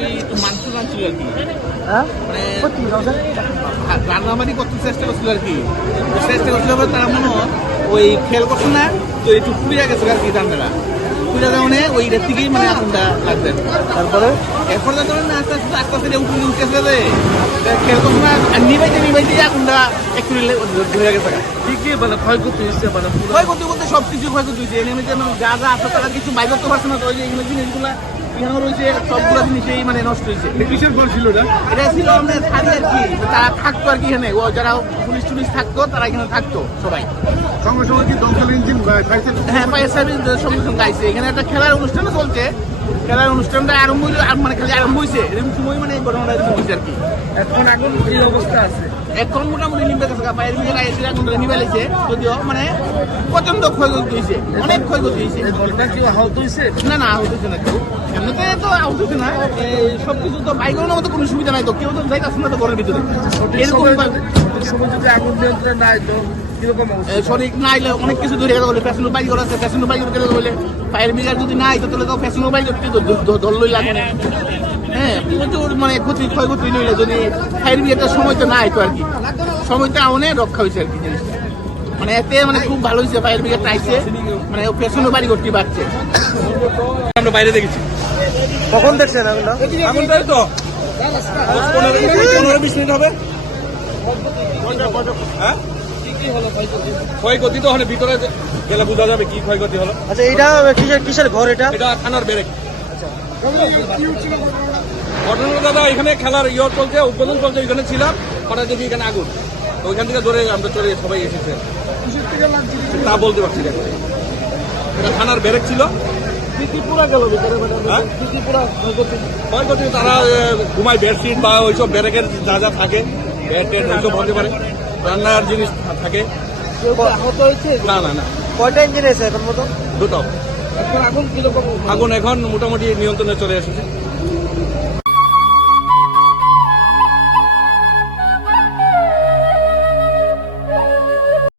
ওই একটু মাংস ছিল আর কি, হ্যাঁ মানে সত্যি কথা রান্নাবাড়ি করতে চেষ্টা করছিল আর কি, চেষ্টা করছিল তারা মনে হয় ওই খেয়াল করছে না, তো একটু পুড়ে গেছে আর কি রান্নাটা, পুড়ে যাওয়া ওই রেট থেকেই মানে আগুনটা লাগবে। তারপরে এরপর ধরেন আস্তে আস্তে আস্তে আস্তে উঠতেছে খেয়াল করছে না, আর নিবাইতে আগুনটা একটু ধরে গেছে। কি কি মানে ক্ষয়ক্ষতি হয়েছে মানে ক্ষয়ক্ষতি বলতে সব কিছু ক্ষয়ক্ষতি হয়েছে, এনে যা যা আছে তারা কিছু বাইর করতে পারছে না, তো ওই যে এগুলো জিনিসগুলা এখানে রয়েছে সবগুলো জিনিসই মানে নষ্ট হয়েছে। কিসের ফল ছিল এটা? এটা ছিল আমাদের থাকি আর কি, তারা থাকতো আর কি এখানে, ও যারা পুলিশ টুলিশ থাকতো তারা এখানে থাকতো সবাই। সঙ্গে সঙ্গে কি দমকল ইঞ্জিন খাইছে? হ্যাঁ, ফায়ার সার্ভিস সঙ্গে সঙ্গে গাইছে। এখানে একটা খেলার অনুষ্ঠানও চলছে, খেলার অনুষ্ঠানটা আরম্ভ মানে খেলা আরম্ভ হয়েছে এরকম সময় মানে ঘটনাটা এরকম হয়েছে আর কি। এখন আগুন এই অবস্থা আছে, এখন মোটামুটি নিমবে গেছে, ফায়ার ব্রিগেড আইসে আগুনটা নিবাইছে, যদিও মানে প্রচন্ড ক্ষয়ক্ষতি হয়েছে, অনেক ক্ষয়ক্ষতি হয়েছে। ঘটনা কি আহত হয়েছে? না না, আহত হয়েছে না কেউ, এমনিতে তো আহত হয়েছে না, সব কিছু তো বাইকের মতো কোনো সুবিধা নাই, তো কেউ তো যাইতেছে না তো ঘরের ভিতরে এরকম সময় যদি আগুন নিয়ন্ত্রণ নাই তো কিরকম অবস্থা? সঠিক না আইলে অনেক কিছু ধরে গেলে বলে ফ্যাশন বাইক আছে, ফ্যাশন বাইক গেলে বলে ফায়ার ব্রিগেড যদি নাই তো তাহলে তো ফ্যাশন বাইক ধরলই লাগে না। হ্যাঁ, প্রচুর মানে ক্ষয়ক্ষতি নইলে যদি ফায়ার ব্রিগেডের সময় তো নাই তো আর কি, সময়টা অনেক রক্ষা হয়েছে আর কি জিনিসটা, মানে এতে মানে খুব ভালো হয়েছে ফায়ার ব্রিগেড আইছে, মানে ফ্যাশন বাড়ি করতে পারছে। আমরা বাইরে দেখেছি। কখন দেখছেন আগুনটা? আগুনটা তো 15-20 মিনিট হবে। হ্যাঁ, ক্ষয়ক্ষতি তো ওখানে ভিতরে গেলে বোঝা যাবে কি ক্ষয়ক্ষতি হলো। আচ্ছা এটা কিসের ঘর এটা? এটা থানার ব্যারেক। ঘটনা দাদা এখানে খেলার চলছে, উদ্বোধন চলছে, ওইখানে ছিলাম, হঠাৎ দেখি এখানে আগুন, তো ওইখান থেকে ধরে আমরা চলে সবাই এসেছে, তা বলতে পারছি না। এটা থানার ব্যারেক ছিল। হ্যাঁ? ক্ষয়ক্ষতি তারা ঘুমায় বেডশিট বা ওইসব ব্যারেকের যা যা থাকে, ব্যাট টেট ওইসব হতে পারে, রান্নার জিনিস থাকে। না না না, কয়টা ইঞ্জিন আছে এখন মতো? দুটো। এখন আগুন কিরকম? আগুন এখন মোটামুটি নিয়ন্ত্রণে চলে এসেছে।